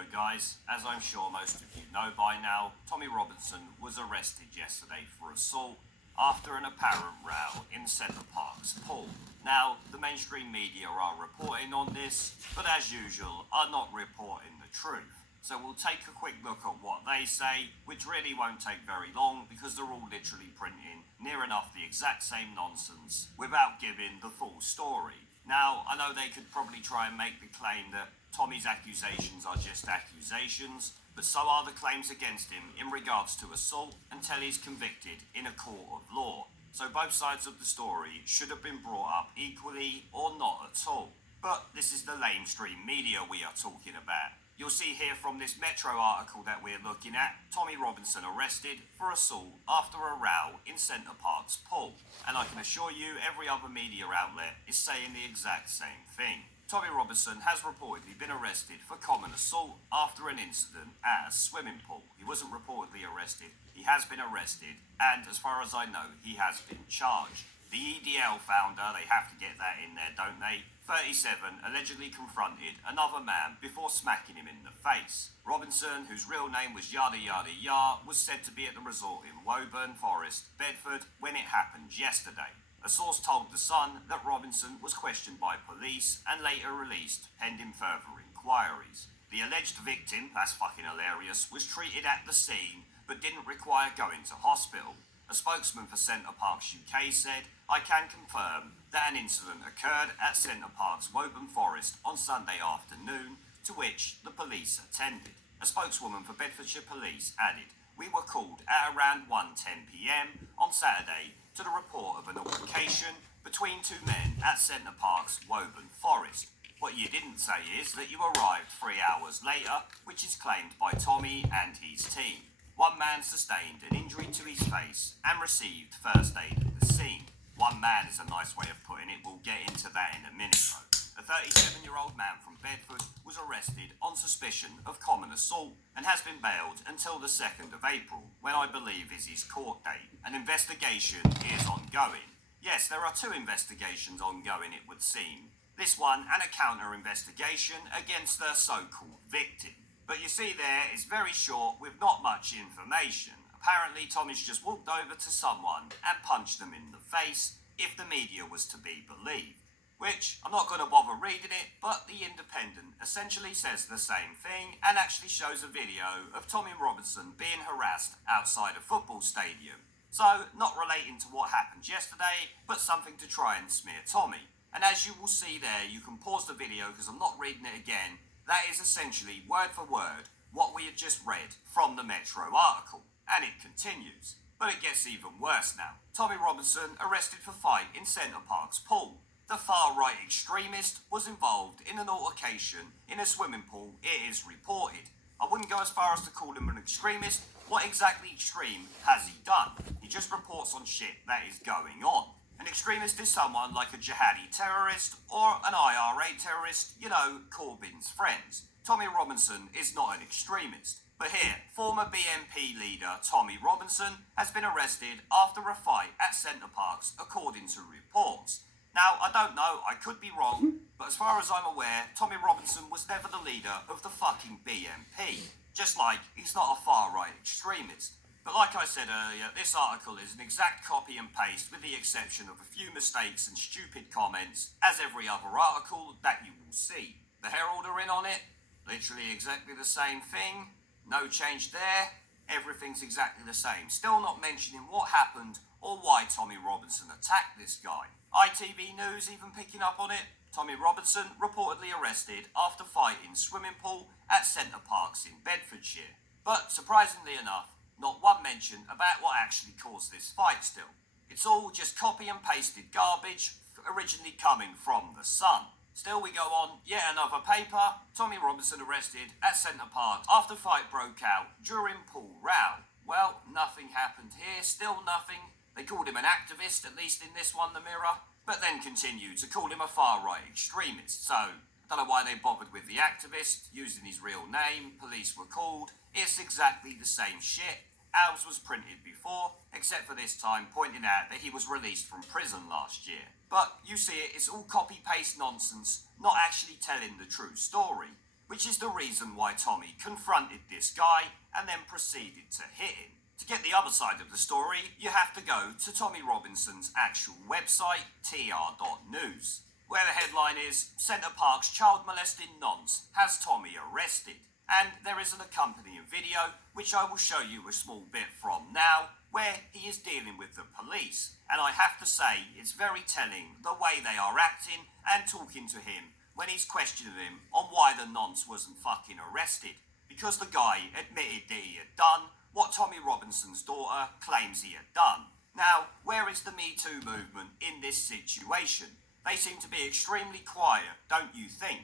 video, guys. As I'm sure most of you know by now, Tommy Robinson was arrested yesterday for assault after an apparent row in Center Parcs pool. Now, the mainstream media are reporting on this, but as usual, are not reporting the truth. So we'll take a quick look at what they say, which really won't take very long because they're all literally printing near enough the exact same nonsense without giving the full story. Now, I know they could probably try and make the claim that Tommy's accusations are just accusations, but so are the claims against him in regards to assault until he's convicted in a court of law. So both sides of the story should have been brought up equally or not at all. But this is the lamestream media we are talking about. You'll see here from this Metro article that we're looking at, Tommy Robinson arrested for assault after a row in Center Parcs pool. And I can assure you every other media outlet is saying the exact same thing. Tommy Robinson has reportedly been arrested for common assault after an incident at a swimming pool. He wasn't reportedly arrested, he has been arrested, and as far as I know, he has been charged. The EDL founder, they have to get that in there, don't they? 37 allegedly confronted another man before smacking him in the face. Robinson, whose real name was Yada Yada Ya, was said to be at the resort in Woburn Forest, Bedford, when it happened yesterday. A source told The Sun that Robinson was questioned by police and later released pending further inquiries. The alleged victim, that's fucking hilarious, was treated at the scene but didn't require going to hospital. A spokesman for Center Parcs UK said, "I can confirm that an incident occurred at Center Parcs Woburn Forest on Sunday afternoon, to which the police attended." A spokeswoman for Bedfordshire Police added, "We were called at around 1:10 p.m. on Saturday to the report of an altercation between two men at Center Parcs Woburn Forest. What you didn't say is that you arrived 3 hours later, which is claimed by Tommy and his team. One man sustained an injury to his face and received first aid at the scene." One man is a nice way of putting it, we'll get into that in a minute though. A 37-year-old man from Bedford was arrested on suspicion of common assault and has been bailed until the 2nd of April, when I believe is his court date. An investigation is ongoing. Yes, there are two investigations ongoing, it would seem. This one and a counter-investigation against the so-called victim. But you see there, it's very short with not much information. Apparently Tommy's just walked over to someone and punched them in the face, if the media was to be believed. Which, I'm not going to bother reading it, but The Independent essentially says the same thing and actually shows a video of Tommy Robinson being harassed outside a football stadium. So, not relating to what happened yesterday, but something to try and smear Tommy. And as you will see there, you can pause the video because I'm not reading it again. That is essentially, word for word, what we had just read from the Metro article. And it continues. But it gets even worse now. Tommy Robinson arrested for fight in Center Parcs pool. The far-right extremist was involved in an altercation in a swimming pool, it is reported. I wouldn't go as far as to call him an extremist. What exactly extreme has he done? He just reports on shit that is going on. An extremist is someone like a jihadi terrorist or an IRA terrorist, you know, Corbyn's friends. Tommy Robinson is not an extremist. But here, former BNP leader Tommy Robinson has been arrested after a fight at Center Parcs, according to reports. Now, I don't know, I could be wrong, but as far as I'm aware, Tommy Robinson was never the leader of the fucking BNP. Just like he's not a far-right extremist. But like I said earlier, this article is an exact copy and paste with the exception of a few mistakes and stupid comments, as every other article that you will see. The Herald are in on it, literally exactly the same thing. No change there, everything's exactly the same. Still not mentioning what happened or why Tommy Robinson attacked this guy. ITV News even picking up on it. Tommy Robinson reportedly arrested after fighting swimming pool at Center Parcs in Bedfordshire. But surprisingly enough, not one mention about what actually caused this fight still. It's all just copy and pasted garbage originally coming from The Sun. Still we go on, yet another paper, Tommy Robinson arrested at Center Parcs after fight broke out during pool row. Well, nothing happened here, still nothing. They called him an activist, at least in this one, The Mirror, but then continued to call him a far-right extremist. So, I don't know why they bothered with the activist, using his real name, police were called. It's exactly the same shit. Ours was printed before, except for this time pointing out that he was released from prison last year. But you see it, it's all copy-paste nonsense, not actually telling the true story. which is the reason why Tommy confronted this guy and then proceeded to hit him. To get the other side of the story, you have to go to Tommy Robinson's actual website, tr.news, where the headline is, Centre Park's child molesting nonce has Tommy arrested. And there is an accompanying video, which I will show you a small bit from now, where he is dealing with the police. And I have to say, it's very telling the way they are acting and talking to him when he's questioning him on why the nonce wasn't fucking arrested. Because the guy admitted that he had done what Tommy Robinson's daughter claims he had done. Now, where is the Me Too movement in this situation? They seem to be extremely quiet, don't you think?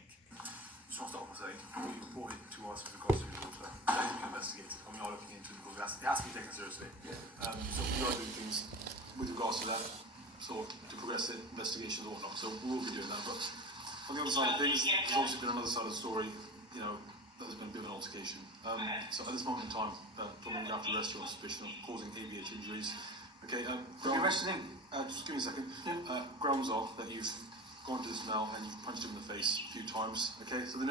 Just want to start off by saying, what you reported to us with regards to your daughter, that is being investigated, and we are looking into it because it has to be taken seriously. So we are doing things with regards to that, sort of to progress the investigations or whatnot. So we will be doing that. But on the other side of things, there's obviously been another side of the story, you know, that there's been a bit of an altercation. So at this moment in time, probably we have to arrest you on suspicion of causing ABH injuries. Okay, you arrested him? Just give me a second. Yeah. Grounds are that you've gone to this male and you've punched him in the face a few times. Okay, so the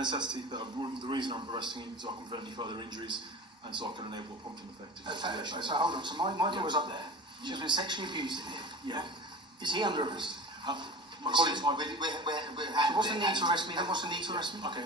reason I'm arresting him is so I can prevent any further injuries and so I can enable a prompt and effective investigation. So hold on, so my daughter was up there, she's been sexually abused in here. Yeah. Is he under arrest? My colleagues, So what's the need to arrest me then? What's the need to arrest me? okay,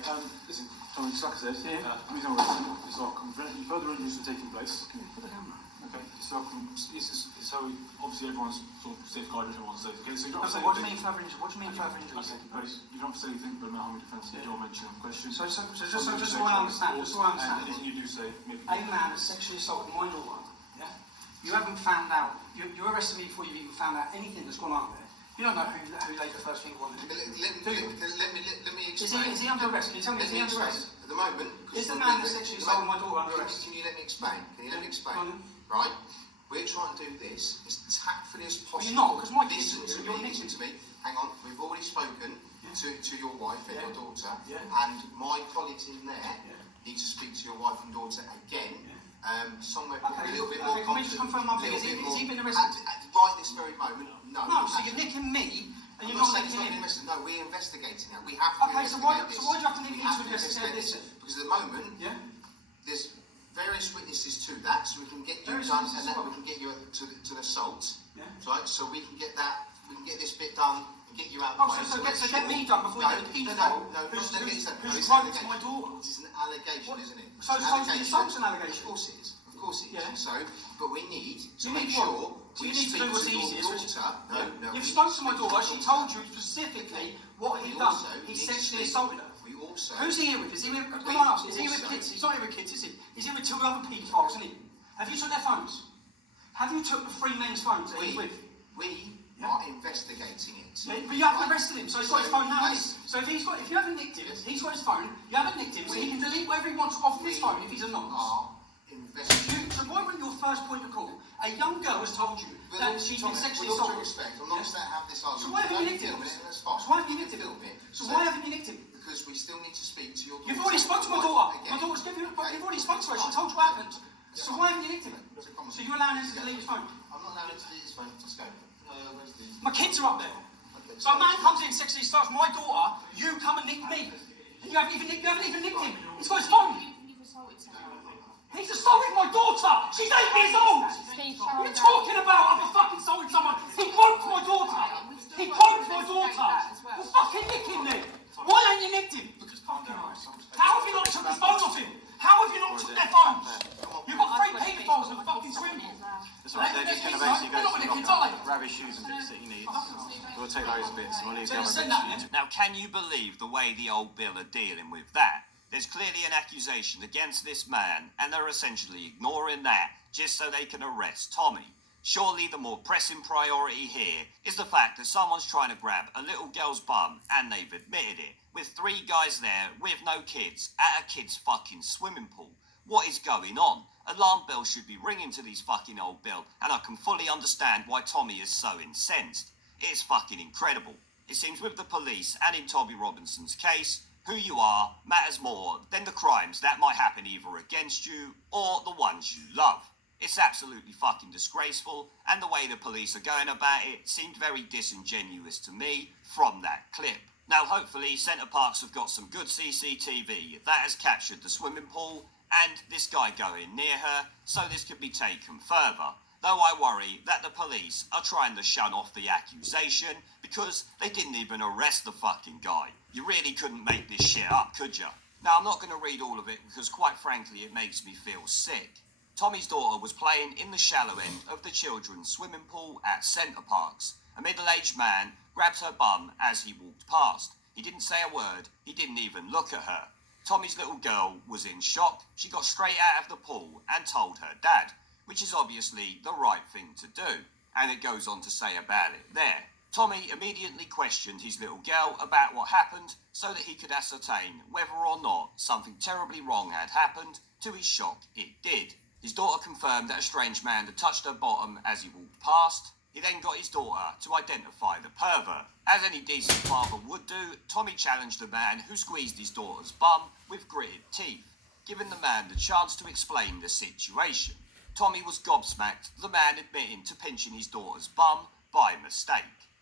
listen, Tommy, just like I said, Yeah. the reason I'm arresting him is so I can prevent any further injuries from taking place. Can you put the camera? Okay, so obviously everyone's sort of safeguarded, everyone's safe. Okay, so you don't have to say What do you anything. mean further injuries? What do you mean further injuries? Okay, guys, you don't have to say anything about harm defence in your mention of questions. So just so I understand, And anything you do say, maybe. A man has sexually assaulted my daughter, yeah? You haven't found out, you arrested me before you've even found out anything that's gone on there. You don't know who laid the first finger on him. Let me explain. Is he under arrest? Can you tell me, is he under arrest? At the moment, Is the man that sexually assaulted my daughter under arrest? Can you let me explain? Can you let me explain? Go on then. Right? We're trying to do this as tactfully as Well, possible. you're not, because my kids Listen are to here, you're me, listen nicknamed. to me. Hang on, we've already spoken to your wife and Yeah. your daughter, Yeah. and my colleagues in there need to speak to your wife and daughter again. Somewhere Okay, a little bit okay, more can we just confirm one thing? little Has bit he more- been arrested? Right this very moment, no. No, so you're nicking me, and I'm you're not not saying it's nicking not him. invested. No, we're investigating that. We have to Okay, so investigate why this. do you have to leave We me have to investigate this? Because at the moment, Yeah? there's various witnesses to that, so we can get you Various done, witnesses and then to what? we can get you to the assault. Yeah. Right, so we can get that. We can get this bit done and get you out Oh, of the way. so get me done before you get the paedophile who's groped my daughter. It's an allegation, What? isn't it? So It's the assault's an allegation? Of course it is. Of course it is. Yeah. So, but we need to You make need sure what? we You need to speak do what's to your easiest, which- daughter. No. You've we spoken to my speak daughter, your she told daughter. you specifically what he'd We done. also He need to sexually speak- assaulted her. We also. Who's he here with? Is he with, We can I ask, is he with also- kids? He's not here with kids, is he? He's here with two other paedophiles, isn't he? Have you took their phones? Have you took the three men's phones that he's with? We Yeah. are investigating it. Yeah, but you haven't Right? arrested him, so he's got his phone now, Yes. hasn't he? So if you haven't nicked him, he's got his phone, you haven't nicked him, so he can delete whatever he wants off his phone if he's anonymous. Are investigating. So why wasn't your first point of call? A young girl has told you that she's been sexually With all assaulted. due respect, I'm not going to have this argument. So why haven't you nicked him? Film it, and that's fine. So why haven't you You nicked can him? film it. So why haven't you nicked him? Because we still need to speak to your daughter. You've already spoke to my daughter. My daughter's given you, you've already spoke to her. She told you what happened. So why haven't you nicked him? So you're allowing him to delete his phone? I'm not allowed to delete this phone. Let's go. Where's the... My kids are up there. Okay, So a man comes in, sexually starts my daughter, you come and nick me. And you haven't even nicked him. He's got his phone. He's assaulted my daughter. She's 8 years old. What are you talking about? I've fucking assaulted someone. He groped my daughter. He groped my daughter. Well, fucking nick him then. Why ain't you nicked him? Because fucking how have you not took his phone off him? How have you not took their phones? You've got three paedophiles and fucking swindle. That's right, they're just going to basically go to the locker, grab his shoes and bits that he needs. We'll take those bits and we'll leave the other bits for you. Now, can you believe the way the old Bill are dealing with that? There's clearly an accusation against this man, and they're essentially ignoring that just so they can arrest Tommy. Surely the more pressing priority here is the fact that someone's trying to grab a little girl's bum, and they've admitted it, with three guys there with no kids at a kid's fucking swimming pool. What is going on? Alarm bells should be ringing to these fucking old Bill, and I can fully understand why Tommy is so incensed. It's fucking incredible. It seems with the police and in Tommy Robinson's case, who you are matters more than the crimes that might happen either against you or the ones you love. It's absolutely fucking disgraceful, and the way the police are going about it seemed very disingenuous to me from that clip. Now, hopefully, Centre Parks have got some good CCTV that has captured the swimming pool and this guy going near her, so this could be taken further. Though I worry that the police are trying to shun off the accusation because they didn't even arrest the fucking guy. You really couldn't make this shit up, could you? Now, I'm not going to read all of it because, quite frankly, it makes me feel sick. Tommy's daughter was playing in the shallow end of the children's swimming pool at Centre Parks. A middle-aged man grabbed her bum as he walked past. He didn't say a word, he didn't even look at her. Tommy's little girl was in shock. She got straight out of the pool and told her dad, which is obviously the right thing to do. And it goes on to say about it there. Tommy immediately questioned his little girl about what happened so that he could ascertain whether or not something terribly wrong had happened. To his shock, it did. His daughter confirmed that a strange man had touched her bottom as he walked past. He then got his daughter to identify the pervert. As any decent father would do, Tommy challenged the man who squeezed his daughter's bum with gritted teeth, giving the man the chance to explain the situation. Tommy was gobsmacked, the man admitting to pinching his daughter's bum by mistake.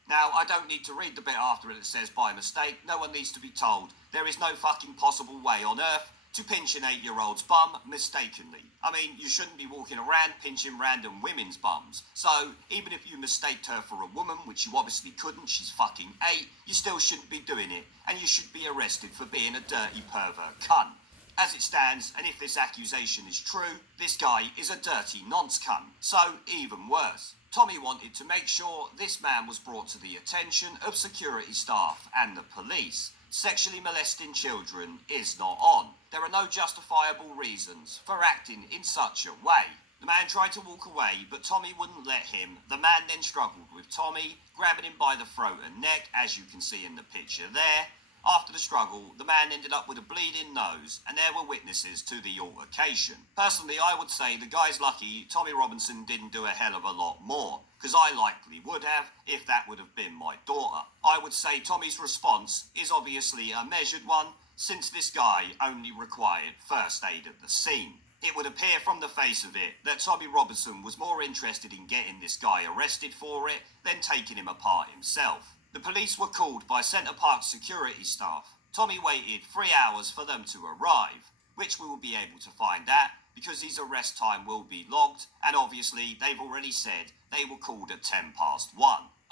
Now, I don't need to read the bit after it that says by mistake. No one needs to be told there is no fucking possible way on earth to pinch an 8-year-old's bum mistakenly. I mean, you shouldn't be walking around pinching random women's bums. So, even if you mistaked her for a woman, which you obviously couldn't, she's fucking 8, you still shouldn't be doing it, and you should be arrested for being a dirty pervert cunt. As it stands, and if this accusation is true, this guy is a dirty nonce cunt. So, even worse. Tommy wanted to make sure this man was brought to the attention of security staff and the police. Sexually molesting children is not on. There are no justifiable reasons for acting in such a way. The man tried to walk away, but Tommy wouldn't let him. The man then struggled with Tommy, grabbing him by the throat and neck, as you can see in the picture there. After the struggle, the man ended up with a bleeding nose, and there were witnesses to the altercation. Personally, I would say the guy's lucky Tommy Robinson didn't do a hell of a lot more, because I likely would have if that would have been my daughter. I would say Tommy's response is obviously a measured one, since this guy only required first aid at the scene. It would appear from the face of it that Tommy Robinson was more interested in getting this guy arrested for it than taking him apart himself. The police were called by Centre Parks security staff. Tommy waited 3 hours for them to arrive, which we will be able to find out because his arrest time will be logged, and obviously they've already said they were called at 1:10.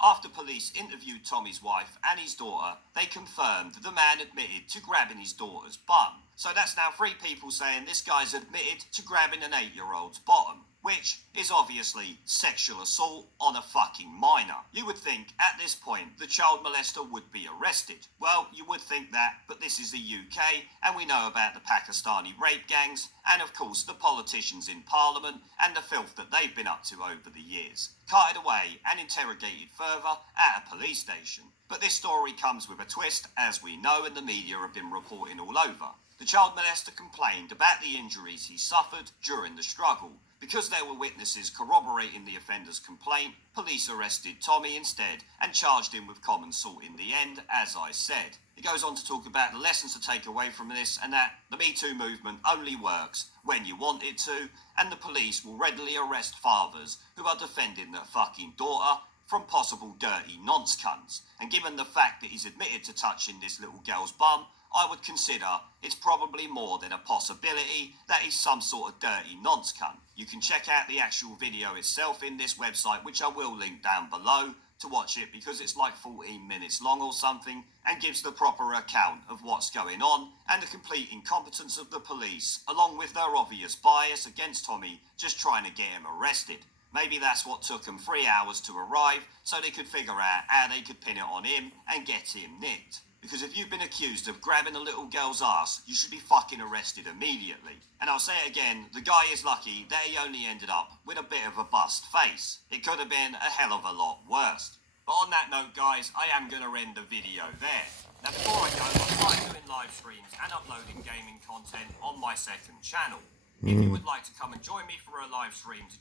After police interviewed Tommy's wife and his daughter, they confirmed the man admitted to grabbing his daughter's bum. So that's now 3 people saying this guy's admitted to grabbing an 8-year-old's bottom, which is obviously sexual assault on a fucking minor. You would think at this point the child molester would be arrested. Well, you would think that, but this is the UK, and we know about the Pakistani rape gangs, and of course the politicians in Parliament and the filth that they've been up to over the years. Carted away and interrogated further at a police station. But this story comes with a twist, as we know, and the media have been reporting all over. The child molester complained about the injuries he suffered during the struggle. Because there were witnesses corroborating the offender's complaint, police arrested Tommy instead and charged him with common assault in the end, as I said. It goes on to talk about the lessons to take away from this, and that the Me Too movement only works when you want it to, and the police will readily arrest fathers who are defending their fucking daughter from possible dirty nonce cunts. And given the fact that he's admitted to touching this little girl's bum, I would consider it's probably more than a possibility that he's some sort of dirty nonce cunt. You can check out the actual video itself in this website, which I will link down below to watch it, because it's like 14 minutes long or something, and gives the proper account of what's going on and the complete incompetence of the police, along with their obvious bias against Tommy just trying to get him arrested. Maybe that's what took them 3 hours to arrive, so they could figure out how they could pin it on him and get him nicked. Because if you've been accused of grabbing a little girl's ass, you should be fucking arrested immediately. And I'll say it again, the guy is lucky that he only ended up with a bit of a bust face. It could have been a hell of a lot worse. But on that note, guys, I am going to end the video there. Now, before I go, I'll try doing live streams and uploading gaming content on my second channel. If you would like to come and join me for a live stream to